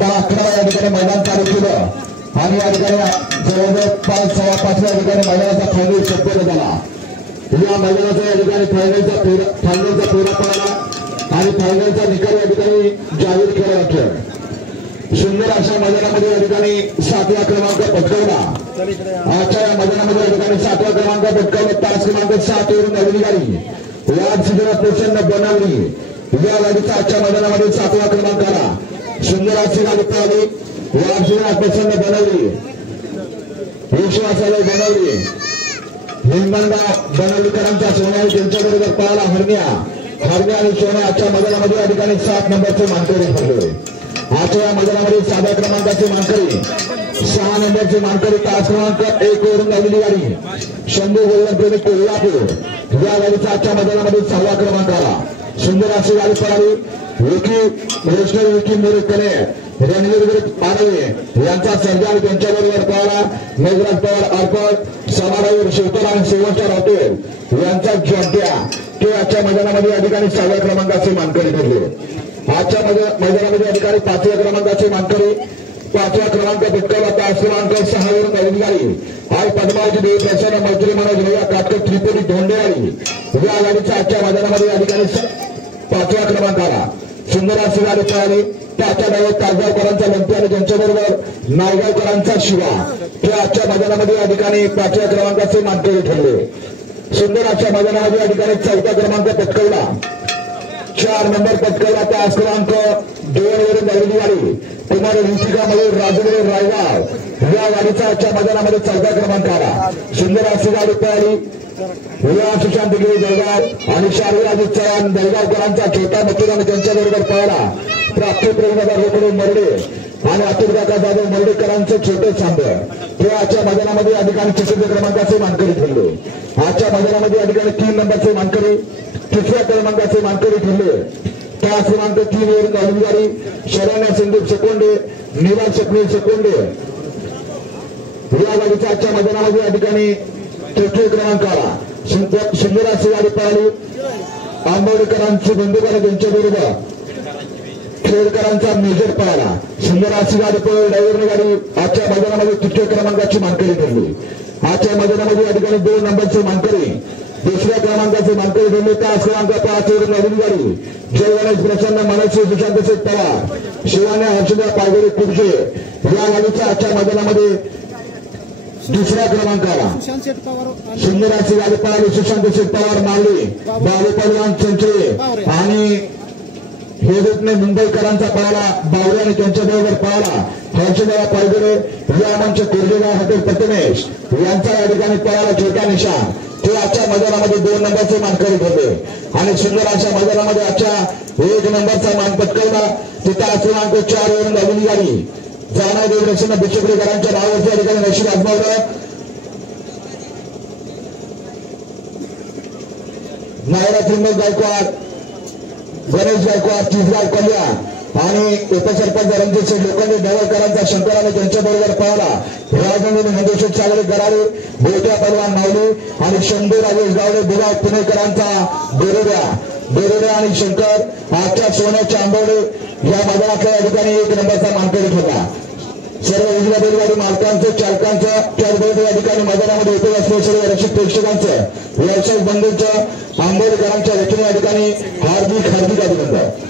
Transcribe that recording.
11 या ठिकाणी मैदान चालू केलं आणि या ठिकाणी जवळजवळ 5-5 या ठिकाणी मैदानाचा फायनल संपन्न झाला। या मैदानाचा या ठिकाणी फायनलचा फेरा पडला आणि फायनलचा निकाल या ठिकाणी जाहीर केला जातो। सुंदर अशा मैदानामध्ये या ठिकाणी 7वा क्रमांक पटकावला। आजच्या या मैदानामध्ये या ठिकाणी 7वा क्रमांक पटकावला। तास क्रमांक 7 वरून नवीन गाडी याच सीझन प्रसन्न बनवली। या गाडीचा आजच्या मैदानामध्ये 7वा क्रमांक आला। सुंदर अशी गाडी पळाली, याच सीझन प्रसन्न बनवली, विश्वासाला बनवली। हिंगणगाव बनवलीकरांचा सोन्या त्यांच्याबरोबर पळाला हरण्या आणि सोन्या आजच्या मैदानामध्ये या ठिकाणी 7 नंबरचे मानकरी ठरले। आजच्या या मैदानामध्ये 7व्या क्रमांकाचे मानकरी 6 नंबरचे मानकरी तास क्रमांक 1 वरून लावलेली गाडी शंभू गोल्डन कोल्हापूर। या गाडीचा आजच्या मैदानामध्ये 6वा क्रमांक आला। सुंदर अशी गाडी पळाली। विकी मोरेकने रणवीर ग्रुप आरवे यांचा सर्जा आणि त्यांच्याबरोबर पळाला मेघराज पवार अर्पण समारोह शिवतर आणि सेवस्टार हॉटेल यांचा जॉन्ट्या ते आजच्या मैदानामध्ये या ठिकाणी 6व्या क्रमांकाचे मानकरी ठरले। आजच्या मैदानामध्ये या ठिकाणी 5व्या क्रमांकाचे मानकरी 5वा क्रमांक पटकावला। तास क्रमांक 6 वरून नवीन गाडी आई पद्मावती देवी प्रसन्न मैत्री मनोज भैया काटकर त्रिपुरी धोंडेवाडी। या गाडीच्या आजच्या मैदानामध्ये या ठिकाणी 5व्या क्रमांक आला। सुंदर अशी गाडी पळाली। त्याच्या डाव्या तासगावकरांचा लंपी आणि त्यांच्याबरोबर नायगावकरांचा शिवा ते आजच्या मैदानामध्ये या ठिकाणी 5व्या क्रमांकाचे मानकरी ठरले। सुंदर अशा मैदानामध्ये या ठिकाणी 4था क्रमांक पटकावला। 4 नंबर पटकावला। तास क्रमांक 2 वरून नवीन गाडी कुमार ऋतिकामध्ये राजगुरू रायगाव। या गाडीचा आजच्या मैदानामध्ये 4था क्रमांक आला। सुंदर अशी गाडी पळाली। सुशांतगिरी दलगाव आणि शाहराज चव्हाण दलगावकरांचा छोटा मथुर आणि त्यांच्याबरोबर पळाला प्राप्ती प्रेमदार रोकडे मर्डे आणि अतुल काका जाधव मर्डेकरांचे छोटे सांब हे आजच्या मैदानामध्ये या ठिकाणी 4थ्या क्रमांकाचे मानकरी ठरले। आजच्या मैदानामध्ये या ठिकाणी 3 नंबरचे मानकरी 3ऱ्या क्रमांकाचे मानकरी ठरले। तास क्रमांक 3 वरून नवीन गाडी शरण्या संदीप सेकोंडे निवास स्वप्नील सेकोंडे। या गाडीच्या आजच्या मैदानामध्ये या ठिकाणी 3रा क्रमांक आला। सुंदर अशी गाडी पळाली। आंबवडेकरांची बंधुकर त्यांच्याबरोबर खेडकरांचा मेजर पळाला। सुंदर अशी गाडी पळवली। ड्रायव्हरने गाडी आजच्या मैदानामध्ये 3ऱ्या क्रमांकाची मानकरी ठरली। आजच्या मैदानामध्ये या ठिकाणी 2 नंबरचे मानकरी 2ऱ्या क्रमांकाचे मानकरी ठरले। तास क्रमांक 5 वरून नवीन गाडी जय गणेश प्रसन्न मनसे सुशांत शेठ पवार शिवाने हर्षदा पायगुडे कुर्जे। या गाडीच्या आजच्या मैदानामध्ये 2रा क्रमांक आला। सुंदर अशी गाडी पळाली। सुशांत शेठ पवार मावली बाबू पहलवान चंचळे आणि हेदूतने मुंबईकरांचा पळाला बावरे आणि त्यांच्याबरोबर पळाला हर्षदा पायगुडे। या मंच कोरजेगाव हॉटेल प्रथमेश यांचा या ठिकाणी पळाला छोटा निशाण ते आजच्या मैदानामध्ये 2 नंबरचे मानकरी ठरले। आणि सुंदर अशा मैदानामध्ये आजच्या 1 नंबरचा मान पटकावला तिथं क्रमांक 4 वरून नवीन गाडी जाणार देवरक्षण बिचुकडेकरांच्या नावावरती या ठिकाणी नशीब आजमावलं। नायरा त्रिंबक गायकवाड गणेश गायकवाड चिसगाव कल्याण आणि उपसरपंच रणजित सिंग लोखंडे ढवळकरांचा शंकराने त्यांच्याबरोबर पळाला राजनंदिनी मंगेशेठ चावडे गराडे बोट्या पहलवान माऊली आणि शंभू राजेश गावडे बुगाव पुणेकरांचा बेरोड्या आणि शंकर आजच्या सोन्याचे आंबवडे या मैदानातल्या या ठिकाणी 1 नंबरचा मानकरी ठरला। सर्व उजव्या बैलगाडी मालकांचं चालकांचं त्याचबरोबर या ठिकाणी मैदानामध्ये उपयोग असलेल्या सर्व रसिक प्रेक्षकांचं व्यावसायिक बंधूंचं आंबेडकरांच्या वतीने या ठिकाणी हार्दिक अभिनंदन।